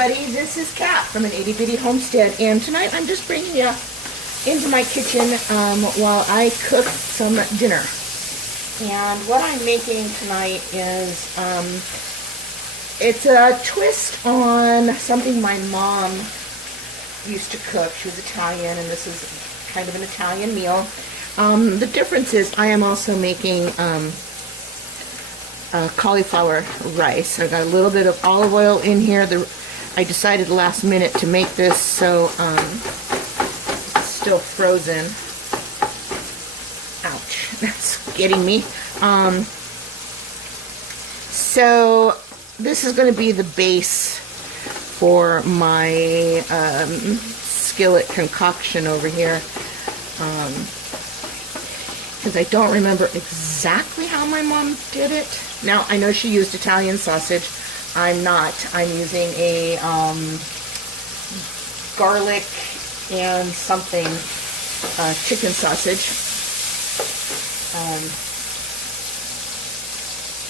everybody, this is Kat from an itty bitty homestead, and tonight I'm just bringing you into my kitchen while I cook some dinner. And what I'm making tonight is it's a twist on something my mom used to cook. She was Italian, and this is kind of an Italian meal. The difference is I am also making cauliflower rice. I got a little bit of olive oil in here. I decided last minute to make this, so it's still frozen. Ouch, that's getting me. So this is going to be the base for my skillet concoction over here. Because I don't remember exactly how my mom did it. Now, I know she used Italian sausage. I'm not. I'm using a garlic and something chicken sausage.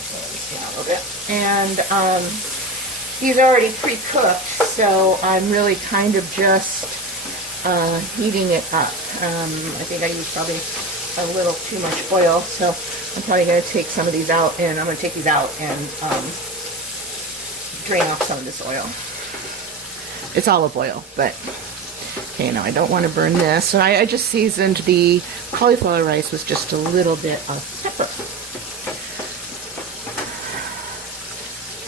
Slow this down a little bit. And he's already pre-cooked, so I'm really kind of just heating it up. I think I used probably a little too much oil, so I'm probably going to take some of these out, and I'm going to take these out and drain off some of this oil. It's olive oil, but okay, now I don't want to burn this, so I just seasoned the cauliflower rice with just a little bit of pepper.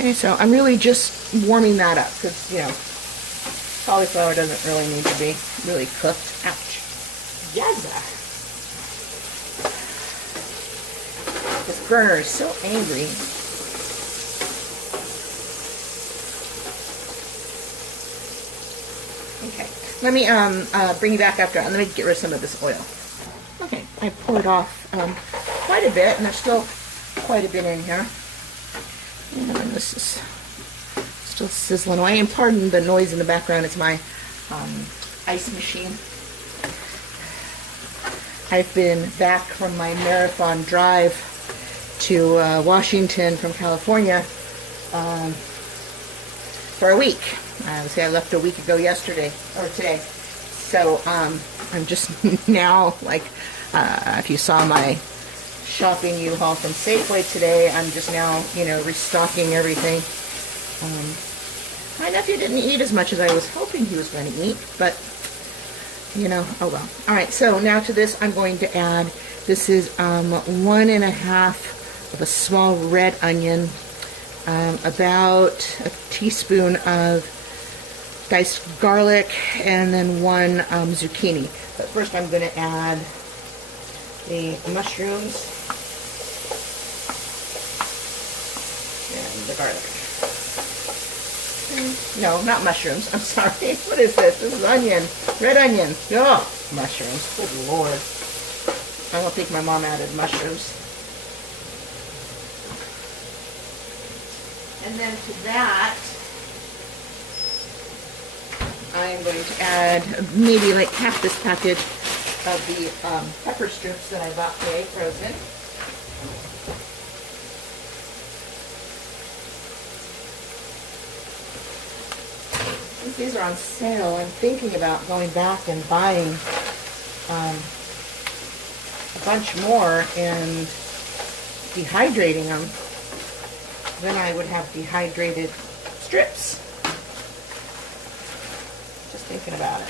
Okay, so I'm really just warming that up, because, you know, cauliflower doesn't really need to be really cooked. Ouch. Yazza. This burner is so angry. Okay, let me bring you back after. Let me get rid of some of this oil. Okay, I poured off quite a bit, and there's still quite a bit in here. And this is still sizzling away. And pardon the noise in the background. It's my ice machine. I've been back from my marathon drive to Washington from California for a week. I would say I left a week ago yesterday, or today. So I'm just now, like, if you saw my shopping U-Haul from Safeway today, I'm just now, you know, restocking everything. My nephew didn't eat as much as I was hoping he was going to eat, but, you know, oh well. Alright, so now to this I'm going to add, this is 1.5 of a small red onion, about a teaspoon of diced garlic, and then 1 zucchini. But first I'm going to add the mushrooms and the garlic. No, not mushrooms. I'm sorry. What is this? This is onion. Red onion. Oh, mushrooms. Good Lord. I don't think my mom added mushrooms. And then to that, I'm going to add maybe like half this package of the pepper strips that I bought today, frozen. Since these are on sale, I'm thinking about going back and buying a bunch more and dehydrating them. Then I would have dehydrated strips. Just thinking about it.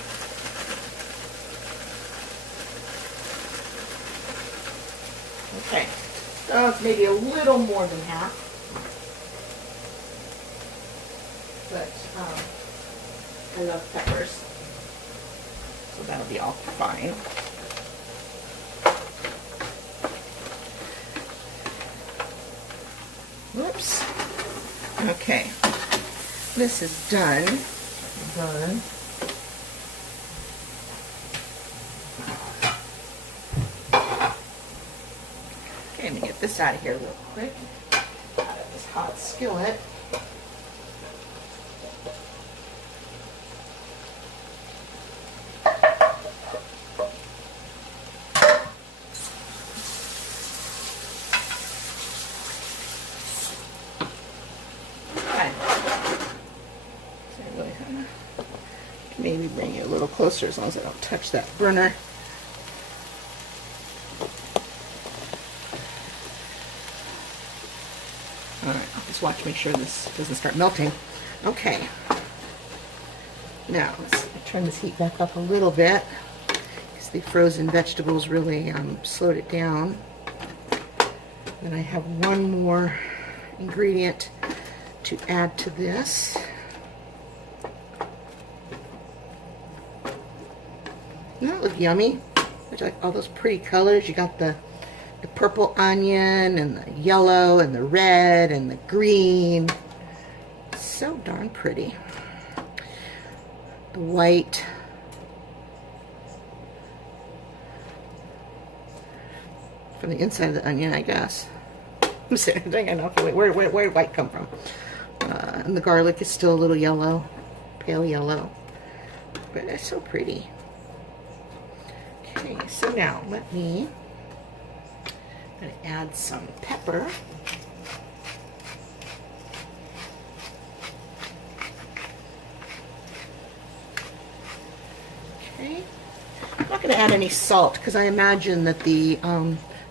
Okay, so it's maybe a little more than half. But I love peppers, so that'll be all fine. Whoops. Okay, this is done. Okay, let me get this out of here real quick. Out of this hot skillet. maybe bring it a little closer as long as I don't touch that burner. Alright, I'll just watch, make sure this doesn't start melting. Okay. Now, let's turn this heat back up a little bit because the frozen vegetables really slowed it down. Then I have one more ingredient to add to this. Doesn't that look yummy? Which, like all those pretty colors. You got the purple onion and the yellow and the red and the green. So darn pretty. The white. From the inside of the onion, I guess. I'm saying, I know. Where did white come from? And the garlic is still a little yellow, pale yellow, but it's so pretty. Okay, so now let me add some pepper. Okay, I'm not going to add any salt because I imagine that the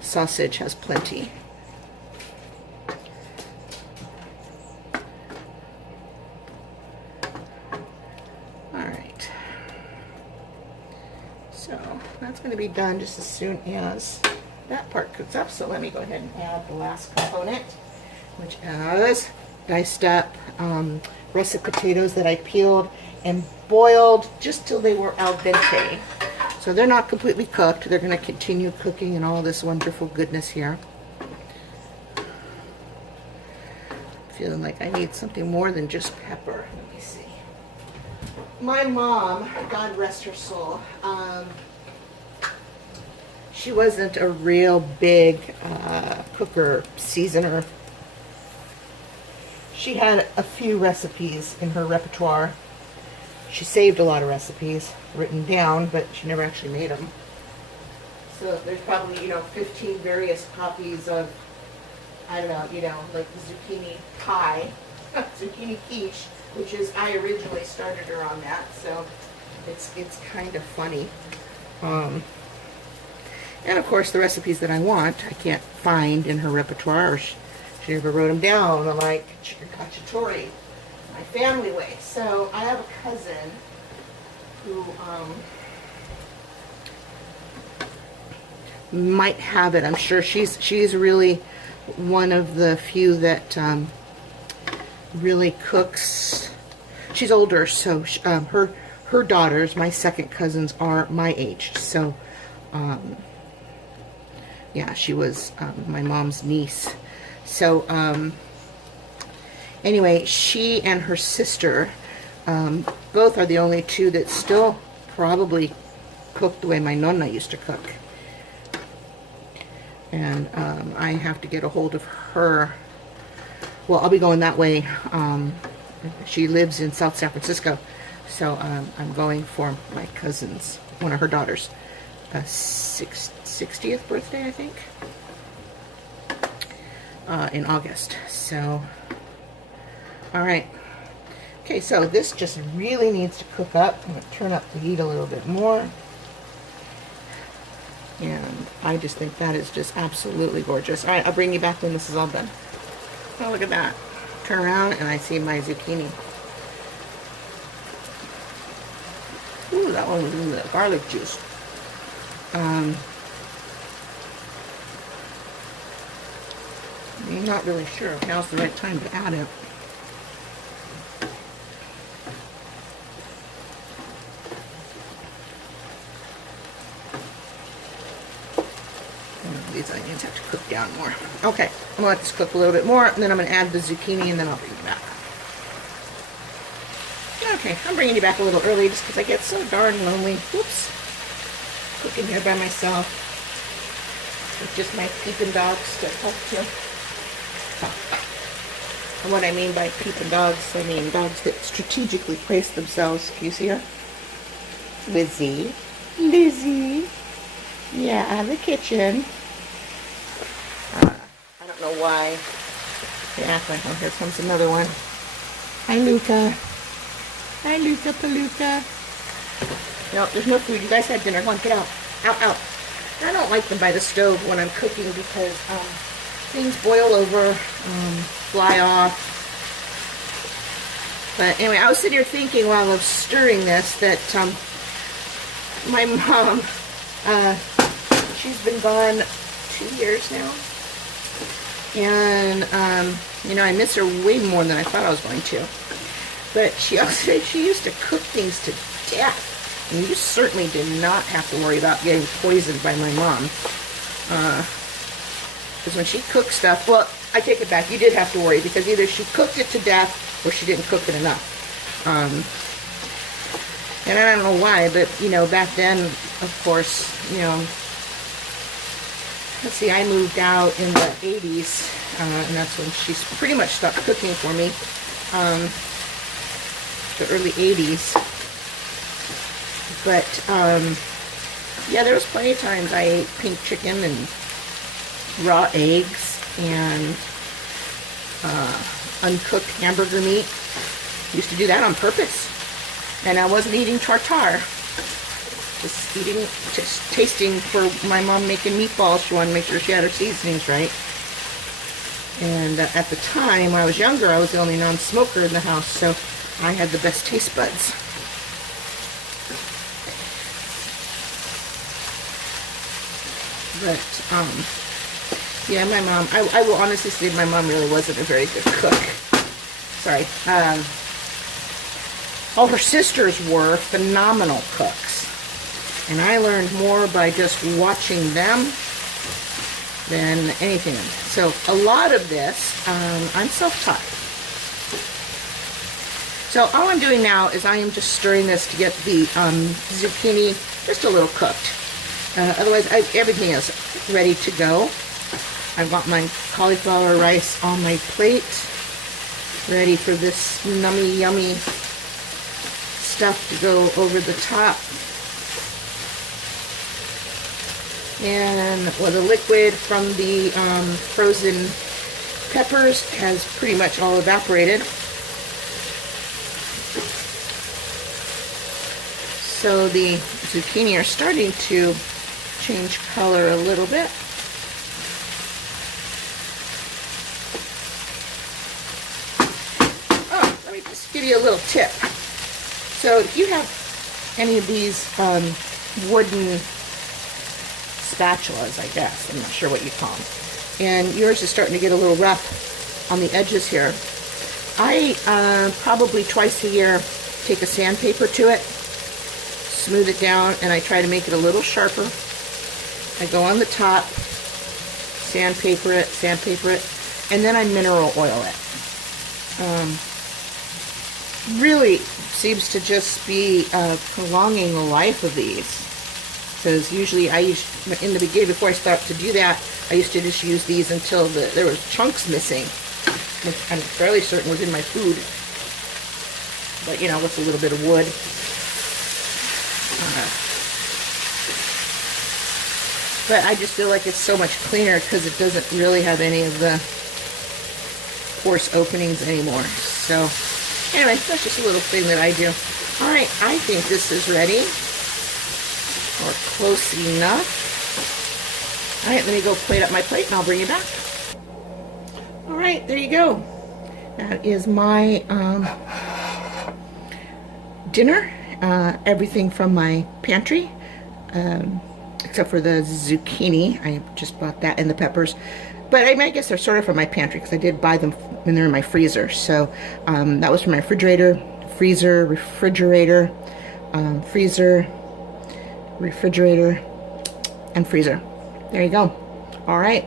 sausage has plenty. Alright, so that's going to be done just as soon as that part cooks up. So let me go ahead and add the last component, which is diced up russet potatoes that I peeled and boiled just till they were al dente. So they're not completely cooked. They're going to continue cooking and all this wonderful goodness here. Feeling like I need something more than just pepper. Let me see. My mom, God rest her soul, she wasn't a real big cooker, seasoner. She had a few recipes in her repertoire. She saved a lot of recipes written down, but she never actually made them. So there's probably, 15 various copies of, I don't know, like the zucchini pie, zucchini quiche, which is, I originally started her on that, so it's kind of funny. And of course the recipes that I want, I can't find in her repertoire, or she never wrote them down, like cacciatore, my family way. So I have a cousin who might have it. I'm sure she's really one of the few that really cooks. She's older, so her daughters, my second cousins, are my age. So yeah, she was my mom's niece. So anyway, she and her sister both are the only two that still probably cook the way my nonna used to cook. And I have to get a hold of her. Well, I'll be going that way. She lives in South San Francisco, so I'm going for my cousin's, one of her daughters, 60th birthday, I think, in August. So, all right. Okay, so this just really needs to cook up. I'm going to turn up the heat a little bit more. And I just think that is just absolutely gorgeous. All right, I'll bring you back when this is all done. Oh, look at that. Turn around and I see my zucchini. Ooh, that one was in the garlic juice. I'm not really sure if now's the right time to add it. These onions have to cook down more. Okay, I'm going to let this cook a little bit more, and then I'm going to add the zucchini, and then I'll bring you back. Okay, I'm bringing you back a little early just because I get so darn lonely. Whoops. Cooking here by myself with just my peeping dogs to help to. And what I mean by peeping dogs, I mean dogs that strategically place themselves. Can you see her? Lizzie. Lizzie. Yeah, the kitchen. I don't know why. Yeah, oh, here comes another one. Hi, Luca. Hi, Luca Paluca. No, there's no food. You guys had dinner. Come on, get out. Out, out. I don't like them by the stove when I'm cooking because things boil over, fly off. But anyway, I was sitting here thinking while I was stirring this that my mom, she's been gone 2 years now. And, you know, I miss her way more than I thought I was going to. But she also, she used to cook things to death. And you certainly did not have to worry about getting poisoned by my mom. Because when she cooked stuff, well, I take it back, you did have to worry, because either she cooked it to death or she didn't cook it enough. And I don't know why, but, you know, back then, of course, you know, let's see, I moved out in the 80s, and that's when she pretty much stopped cooking for me, the early 80s. But, yeah, there was plenty of times I ate pink chicken and raw eggs and uncooked hamburger meat. Used to do that on purpose. And I wasn't eating tartare. Just eating, just tasting for my mom making meatballs. She wanted to make sure she had her seasonings right. And at the time, when I was younger, I was the only non-smoker in the house, so I had the best taste buds. But, yeah, my mom, I will honestly say my mom really wasn't a very good cook. Sorry. All her sisters were phenomenal cooks. And I learned more by just watching them than anything else. So, a lot of this, I'm self-taught. So, all I'm doing now is I am just stirring this to get the zucchini just a little cooked. Otherwise, everything is ready to go. I've got my cauliflower rice on my plate, ready for this nummy, yummy stuff to go over the top. And well, the liquid from the frozen peppers has pretty much all evaporated. So the zucchini are starting to change color a little bit. Oh, let me just give you a little tip. So if you have any of these wooden spatulas, I guess, I'm not sure what you call them, and yours is starting to get a little rough on the edges here, I probably twice a year take a sandpaper to it, smooth it down, and I try to make it a little sharper. I go on the top, sandpaper it, and then I mineral oil it. Really seems to just be prolonging the life of these. Because usually in the beginning, before I start to do that, I used to just use these until there was chunks missing. I'm fairly certain was in my food. But, you know, with a little bit of wood. But I just feel like it's so much cleaner because it doesn't really have any of the coarse openings anymore. So, anyway, that's just a little thing that I do. Alright, I think this is ready. Or close enough. Alright, let me go plate up my plate and I'll bring you back. Alright, there you go. That is my dinner. Everything from my pantry. Except for the zucchini. I just bought that and the peppers. But I mean, I guess they're sort of from my pantry because I did buy them when they're in my freezer. So that was from my refrigerator, freezer, refrigerator, freezer, refrigerator, and freezer. There you go. All right.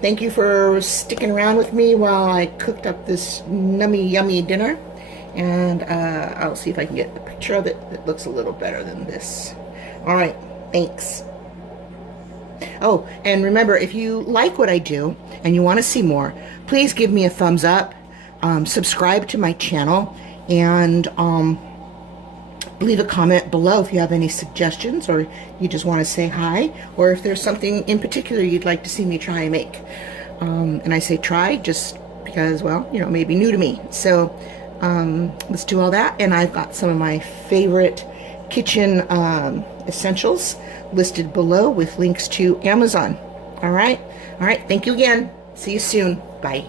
Thank you for sticking around with me while I cooked up this nummy, yummy dinner. And I'll see if I can get a picture of it that looks a little better than this. All right. Thanks. Oh, and remember, if you like what I do and you want to see more, please give me a thumbs up, subscribe to my channel, and leave a comment below if you have any suggestions or you just want to say hi, or if there's something in particular you'd like to see me try and make. And I say try just because, well, you know, it may be new to me. So let's do all that. And I've got some of my favorite kitchen essentials listed below with links to Amazon. All right. Thank you again. See you soon. Bye.